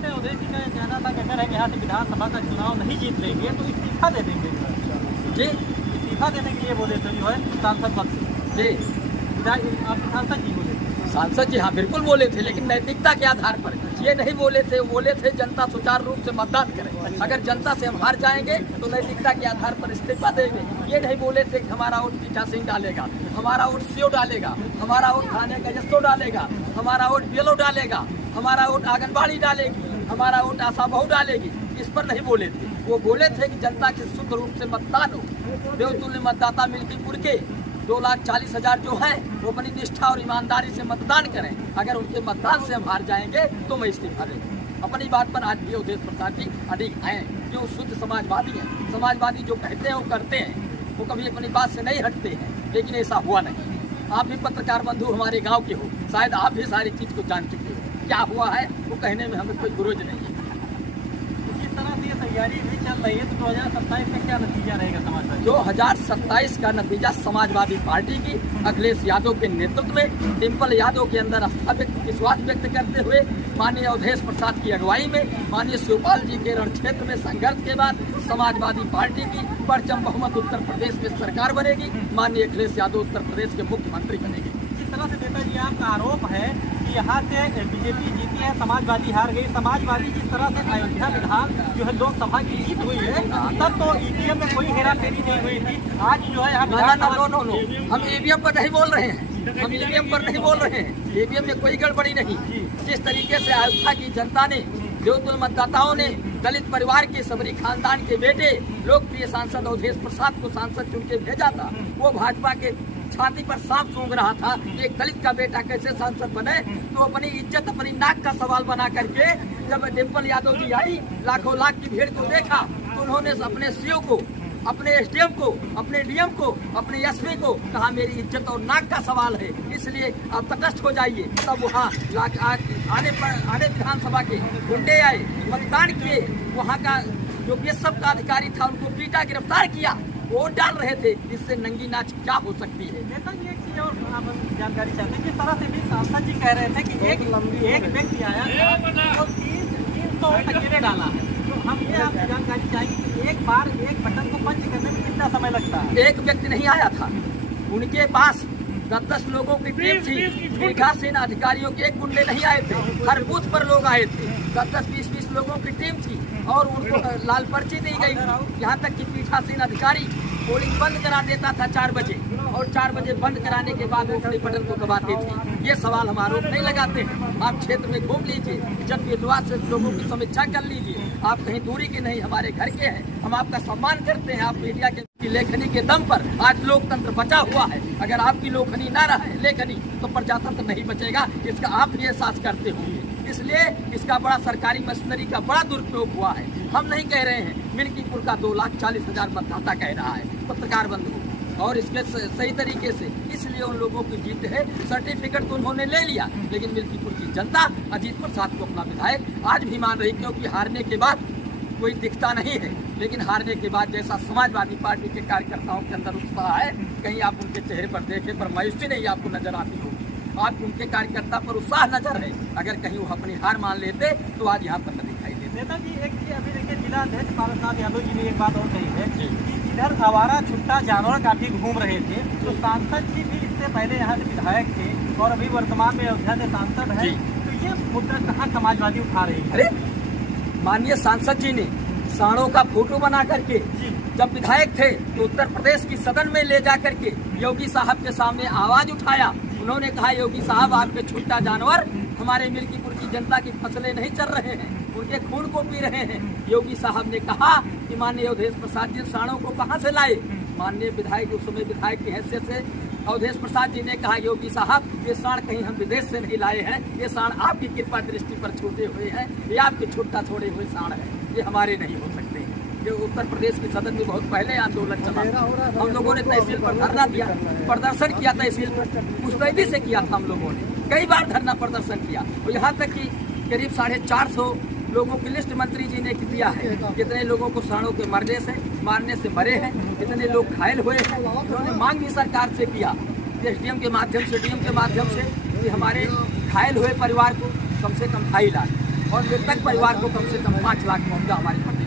से अवधेश जी का कहना था कि अगर हम यहाँ से विधानसभा का चुनाव नहीं जीत लेंगे तो इस्तीफा दे देंगे जी, इस्तीफा देने के लिए बोले थे जो है सांसद पद से जी। आप सांसद जी बोले सांसद जी हाँ बिल्कुल बोले थे, लेकिन नैतिकता के आधार पर ये नहीं बोले थे। बोले थे जनता सुचारू रूप से मतदान करे, अगर जनता से हम हार जाएंगे तो नैतिकता के आधार पर इस्तीफा देंगे। ये नहीं बोले थे कि हमारा वोट पीठासीन डालेगा, हमारा वोट सीओ डालेगा, हमारा वोट थाने का जस्तो डालेगा, हमारा वोट बीएलओ डालेगा, हमारा वोट आंगनबाड़ी डालेगी, हमारा वोट आशा बहू डालेगी। इस पर नहीं बोले थे। वो बोले थे कि जनता के शुद्ध रूप से मतदान हो। देवतुल्य मतदाता मिल्कीपुर के 2,40,000 जो हैं वो अपनी निष्ठा और ईमानदारी से मतदान करें। अगर उनके मतदान से हम हार जाएंगे तो मैं इस्तीफा दूंगा। अपनी बात पर आज भी अवधेश प्रसाद जी अडिग हैं, जो शुद्ध समाजवादी हैं। समाजवादी जो कहते हैं वो करते हैं, वो कभी अपनी बात से नहीं हटते हैं, लेकिन ऐसा हुआ नहीं। आप भी पत्रकार बंधु हमारे गाँव के हो, शायद आप भी सारी चीज़ को जान चुके हो। क्या हुआ है वो कहने में हमें कोई गुरूज नहीं है। जिस तरह से ये तैयारी भी चल रही है तो 2027 का क्या नतीजा रहेगा समाजवादी? 2027 का नतीजा समाजवादी पार्टी की अखिलेश यादव के नेतृत्व में, डिम्पल यादव के अंदर आस्था विश्वास व्यक्त करते हुए, माननीय अवधेश प्रसाद की अगुवाई में, माननीय शिवपाल जी के रण क्षेत्र में संघर्ष के बाद समाजवादी पार्टी की परचम बहुमत उत्तर प्रदेश में सरकार बनेगी। माननीय अखिलेश यादव उत्तर प्रदेश के मुख्यमंत्री बनेंगे। जिस तरह से नेताजी आपका आरोप है कि यहाँ से बीजेपी जीती है, समाजवादी हार गई। समाजवादी जिस तरह से अयोध्या विधान जो है लोकसभा की जीत हुई है, तब तो ईवीएम में कोई हेरा फेरी नहीं हुई थी। आज जो है हम ईवीएम पर नहीं बोल रहे हैं, हम ईवीएम पर नहीं बोल रहे हैं। ईवीएम में कोई गड़बड़ी नहीं। जिस तरीके से अयोध्या की जनता ने, देवतुल्य मतदाताओं ने, दलित परिवार के सबरी खानदान के बेटे लोकप्रिय सांसद अवधेश प्रसाद को सांसद चुन के भेजा था, वो भाजपा के छाती पर सांप सूंघ रहा था कि एक दलित का बेटा कैसे सांसद बने। तो अपनी इज्जत, अपनी नाक का सवाल बना करके जब डिम्पल यादव जी आई, लाखों लाख की भीड़ को देखा, तो उन्होंने अपने सीओ को, अपने एसडीएम को, अपने डीएम को, अपने एसपी को कहा मेरी इज्जत और नाक का सवाल है, इसलिए आप तटस्थ हो जाइए। तब वहाँ आने विधानसभा के गुंडे आए, मतदान किए, वहाँ का जो बीएसएफ का अधिकारी था उनको पीटा, गिरफ्तार किया, वोट डाल रहे थे। इससे नंगी नाच क्या हो सकती है? नेताजी एक चीज और आप जानकारी चाहते हैं, किस तरह से भी सांसद जी कह रहे थे कि एक व्यक्ति आया तो 300 अकेले डाला है। तो हम ये आपकी जानकारी चाहेंगे कि एक बार एक बटन को पंच करने में कितना समय लगता है? एक व्यक्ति नहीं आया था, उनके पास 10-10 लोगों की टीम थी। पीठासीन अधिकारियों के एक गुंडे नहीं आए थे, हर बूथ पर लोग आए थे। 10-10, 20-20 लोगों की टीम थी और उनको लाल पर्ची दी गई। यहाँ तक कि पीठासीन अधिकारी पोलिंग बंद करा देता था 4 बजे, और 4 बजे बंद कराने के बाद वो खड़े बटन को दबाते थे। ये सवाल हम आरोप नहीं लगाते हैं। आप क्षेत्र में घूम लीजिए, जब विश्वास से लोगों की समीक्षा कर लीजिए। आप कहीं दूरी के नहीं, हमारे घर के हैं, हम आपका सम्मान करते हैं। आप मीडिया की लेखनी के दम पर आज लोकतंत्र बचा हुआ है। अगर आपकी लेखनी ना रहे, लेखनी, तो प्रजातंत्र नहीं बचेगा। इसका आप भी एहसास करते होंगे। इसलिए इसका बड़ा सरकारी मशीनरी का बड़ा दुरुपयोग हुआ है। हम नहीं कह रहे हैं, मिल्कीपुर का 2,40,000 मतदाता कह रहा है, पत्रकार बंधु, और इसके सही तरीके से। इसलिए उन लोगों की जीत है। सर्टिफिकेट तो उन्होंने ले लिया, लेकिन मिल्कीपुर की जनता अजीत प्रसाद को अपना विधायक आज भी मान रही, क्योंकि हारने के बाद कोई दिखता नहीं है, लेकिन हारने के बाद जैसा समाजवादी पार्टी के कार्यकर्ताओं के अंदर उत्साह है, कहीं आप उनके चेहरे पर देखें पर मायूसी नहीं आपको नजर आती होगी। आप उनके कार्यकर्ता पर उत्साह नजर है। अगर कहीं वो अपनी हार मान लेते तो आज यहाँ पर न दिखाई देते। नेताजी एक चीज अभी देखिए, जिला अध्यक्ष पारसनाथ यादव जी ने एक बात और कही है कि इधर आवारा छुट्टा जानवर काफी घूम रहे थे, तो सांसद जी भी इससे पहले यहाँ से विधायक थे और अभी वर्तमान में अयोध्या से सांसद है, तो ये मुद्दा कहाँ समाजवादी उठा रहे हैं? अरे माननीय सांसद जी ने सांडों का फोटो बना करके जब विधायक थे तो उत्तर प्रदेश की सदन में ले जा करके योगी साहब के सामने आवाज उठाया। उन्होंने कहा, योगी साहब आपके छुट्टा जानवर हमारे मिल्कीपुर की जनता की फसलें नहीं चल रहे हैं, उनके खून को पी रहे हैं। योगी साहब ने कहा कि माननीय अवधेश प्रसाद जी सांडों को कहाँ से लाए? माननीय विधायक, उस समय विधायक की हैसियत से अवधेश प्रसाद जी ने कहा, योगी साहब ये सांड कहीं हम विदेश से नहीं लाए हैं, ये सांड आपकी कृपा दृष्टि पर छूटे हुए हैं, ये आपके छुट्टा छोड़े हुए सांड हैं, ये हमारे नहीं हो सकते। जो उत्तर प्रदेश की सदन में बहुत पहले आंदोलन चला, हम लोगों ने तहसील पर धरना दिया, प्रदर्शन किया, तहसील पर मुस्तैदी से किया था। हम लोगों ने कई बार धरना प्रदर्शन किया, और यहाँ तक कि करीब 450 लोगों की लिस्ट मंत्री जी ने दिया है, कितने लोगों को सांडों के मारने से मरे हैं, कितने लोग घायल हुए हैं। उन्होंने मांग भी सरकार से किया, एसडीएम के माध्यम से, डीएम के माध्यम से, कि हमारे घायल हुए परिवार को कम से कम 2.5 लाख और मृतक परिवार को कम से कम 5 लाख मुआवजा हमारी